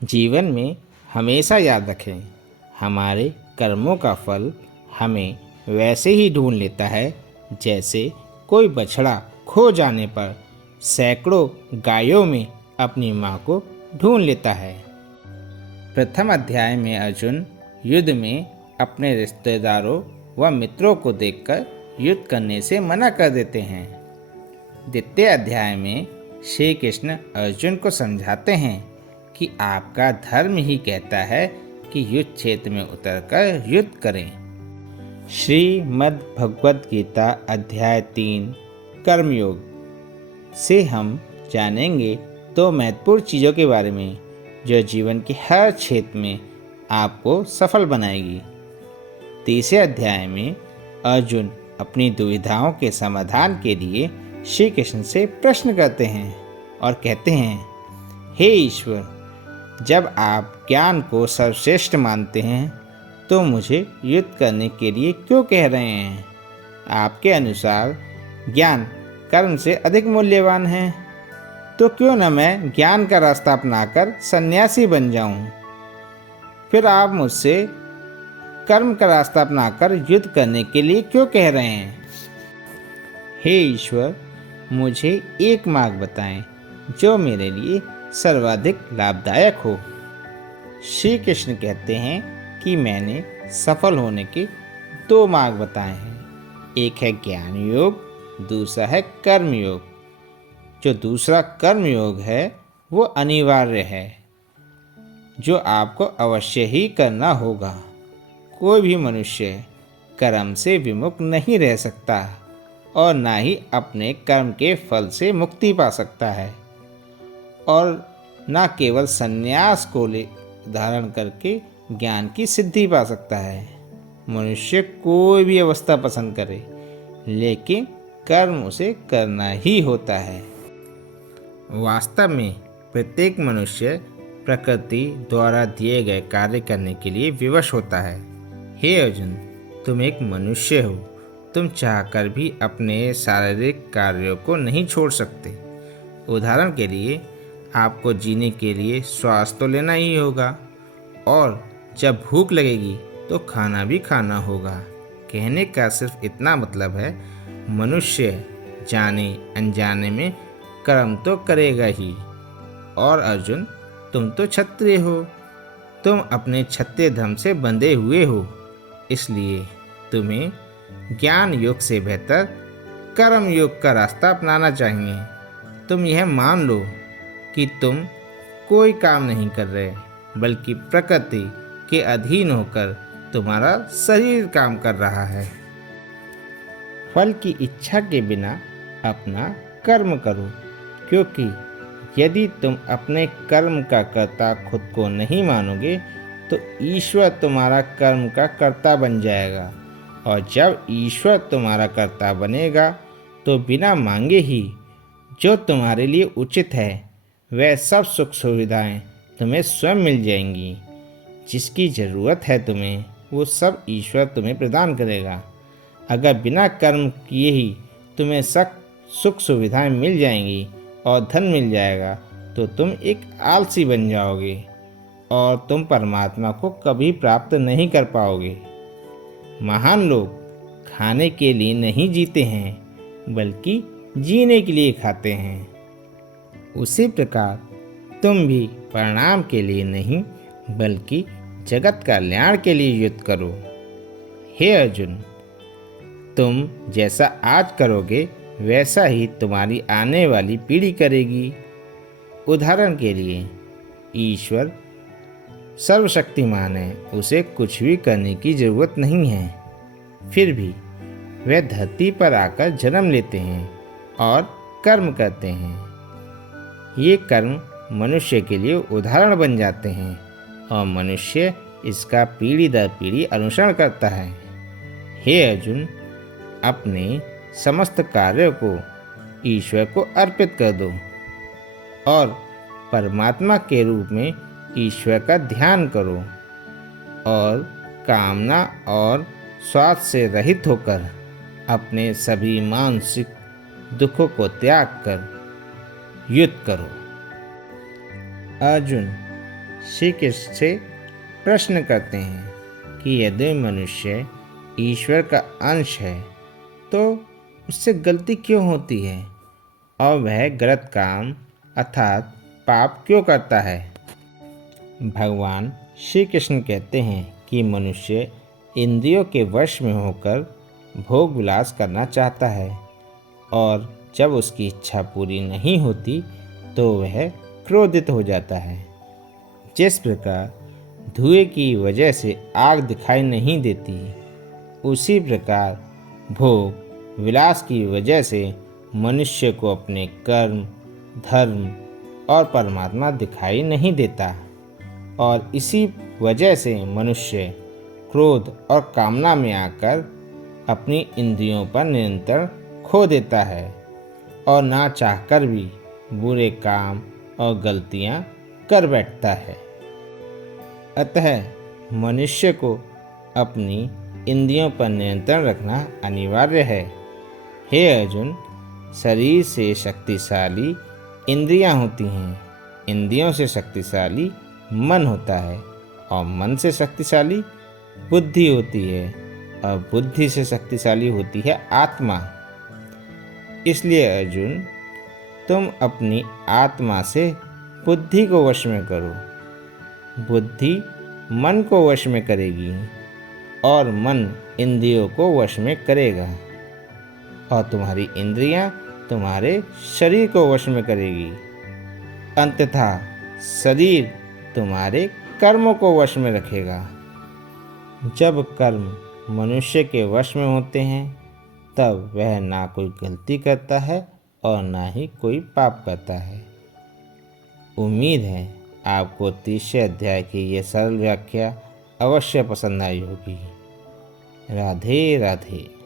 जीवन में हमेशा याद रखें, हमारे कर्मों का फल हमें वैसे ही ढूंढ लेता है जैसे कोई बछड़ा खो जाने पर सैकड़ों गायों में अपनी माँ को ढूंढ लेता है। प्रथम अध्याय में अर्जुन युद्ध में अपने रिश्तेदारों व मित्रों को देखकर युद्ध करने से मना कर देते हैं। द्वितीय अध्याय में श्री कृष्ण अर्जुन को समझाते हैं कि आपका धर्म ही कहता है कि युद्ध क्षेत्र में उतरकर युद्ध करें। श्रीमद् भगवद गीता अध्याय 3 कर्मयोग से हम जानेंगे दो महत्वपूर्ण चीज़ों के बारे में जो जीवन के हर क्षेत्र में आपको सफल बनाएगी। तीसरे अध्याय में अर्जुन अपनी दुविधाओं के समाधान के लिए श्री कृष्ण से प्रश्न करते हैं और कहते हैं, हे ईश्वर, जब आप ज्ञान को सर्वश्रेष्ठ मानते हैं तो मुझे युद्ध करने के लिए क्यों कह रहे हैं? आपके अनुसार ज्ञान कर्म से अधिक मूल्यवान है, तो क्यों न मैं ज्ञान का रास्ता अपनाकर सन्यासी बन जाऊं? फिर आप मुझसे कर्म का रास्ता अपनाकर युद्ध करने के लिए क्यों कह रहे हैं? हे ईश्वर, मुझे एक मार्ग बताएं जो मेरे लिए सर्वाधिक लाभदायक हो। श्री कृष्ण कहते हैं कि मैंने सफल होने के दो मार्ग बताए हैं, एक है ज्ञान योग, दूसरा है कर्म योग। जो दूसरा कर्म योग है वो अनिवार्य है, जो आपको अवश्य ही करना होगा। कोई भी मनुष्य कर्म से विमुख नहीं रह सकता और ना ही अपने कर्म के फल से मुक्ति पा सकता है, और ना केवल संन्यास को धारण करके ज्ञान की सिद्धि पा सकता है। मनुष्य कोई भी अवस्था पसंद करे, लेकिन कर्म उसे करना ही होता है। वास्तव में प्रत्येक मनुष्य प्रकृति द्वारा दिए गए कार्य करने के लिए विवश होता है। हे अर्जुन, तुम एक मनुष्य हो, तुम चाहकर भी अपने शारीरिक कार्यों को नहीं छोड़ सकते। उदाहरण के लिए, आपको जीने के लिए श्वास तो लेना ही होगा, और जब भूख लगेगी तो खाना भी खाना होगा। कहने का सिर्फ इतना मतलब है, मनुष्य जाने अनजाने में कर्म तो करेगा ही। और अर्जुन, तुम तो क्षत्रिय हो, तुम अपने क्षत्रिय धर्म से बंधे हुए हो, इसलिए तुम्हें ज्ञान योग से बेहतर कर्म योग का रास्ता अपनाना चाहिए। तुम यह मान लो कि तुम कोई काम नहीं कर रहे, बल्कि प्रकृति के अधीन होकर तुम्हारा शरीर काम कर रहा है। फल की इच्छा के बिना अपना कर्म करो, क्योंकि यदि तुम अपने कर्म का कर्ता खुद को नहीं मानोगे तो ईश्वर तुम्हारा कर्म का कर्ता बन जाएगा, और जब ईश्वर तुम्हारा कर्ता बनेगा तो बिना मांगे ही जो तुम्हारे लिए उचित है वह सब सुख सुविधाएं तुम्हें स्वयं मिल जाएंगी। जिसकी ज़रूरत है तुम्हें, वो सब ईश्वर तुम्हें प्रदान करेगा। अगर बिना कर्म किए ही तुम्हें सब सुख सुविधाएं मिल जाएंगी और धन मिल जाएगा तो तुम एक आलसी बन जाओगे और तुम परमात्मा को कभी प्राप्त नहीं कर पाओगे। महान लोग खाने के लिए नहीं जीते हैं, बल्कि जीने के लिए खाते हैं। उसी प्रकार तुम भी परिणाम के लिए नहीं, बल्कि जगत कल्याण के लिए युद्ध करो। हे अर्जुन, तुम जैसा आज करोगे वैसा ही तुम्हारी आने वाली पीढ़ी करेगी। उदाहरण के लिए, ईश्वर सर्वशक्तिमान है, उसे कुछ भी करने की जरूरत नहीं है, फिर भी वह धरती पर आकर जन्म लेते हैं और कर्म करते हैं। ये कर्म मनुष्य के लिए उदाहरण बन जाते हैं और मनुष्य इसका पीढ़ी दर पीढ़ी अनुसरण करता है। हे अर्जुन, अपने समस्त कार्यों को ईश्वर को अर्पित कर दो और परमात्मा के रूप में ईश्वर का ध्यान करो, और कामना और स्वार्थ से रहित होकर अपने सभी मानसिक दुखों को त्याग कर युद्ध करो। अर्जुन, श्री कृष्ण से प्रश्न करते हैं कि यदि मनुष्य ईश्वर का अंश है तो उससे गलती क्यों होती है और वह गलत काम अर्थात पाप क्यों करता है। भगवान श्री कृष्ण कहते हैं कि मनुष्य इंद्रियों के वश में होकर भोग विलास करना चाहता है और जब उसकी इच्छा पूरी नहीं होती तो वह क्रोधित हो जाता है। जिस प्रकार धुएं की वजह से आग दिखाई नहीं देती, उसी प्रकार भोग विलास की वजह से मनुष्य को अपने कर्म, धर्म और परमात्मा दिखाई नहीं देता और इसी वजह से मनुष्य क्रोध और कामना में आकर अपनी इंद्रियों पर नियंत्रण खो देता है और ना चाहकर भी बुरे काम और गलतियां कर बैठता है। अतः मनुष्य को अपनी इंद्रियों पर नियंत्रण रखना अनिवार्य है। हे अर्जुन, शरीर से शक्तिशाली इंद्रियां होती हैं, इंद्रियों से शक्तिशाली मन होता है और मन से शक्तिशाली बुद्धि होती है और बुद्धि से शक्तिशाली होती है आत्मा। इसलिए अर्जुन, तुम अपनी आत्मा से बुद्धि को वश में करो। बुद्धि मन को वश में करेगी और मन इंद्रियों को वश में करेगा और तुम्हारी इंद्रियां तुम्हारे शरीर को वश में करेगी। अंततः शरीर तुम्हारे कर्मों को वश में रखेगा। जब कर्म मनुष्य के वश में होते हैं तब वह ना कोई गलती करता है और ना ही कोई पाप करता है। उम्मीद है आपको 30वें अध्याय की यह सरल व्याख्या अवश्य पसंद आई होगी। राधे राधे।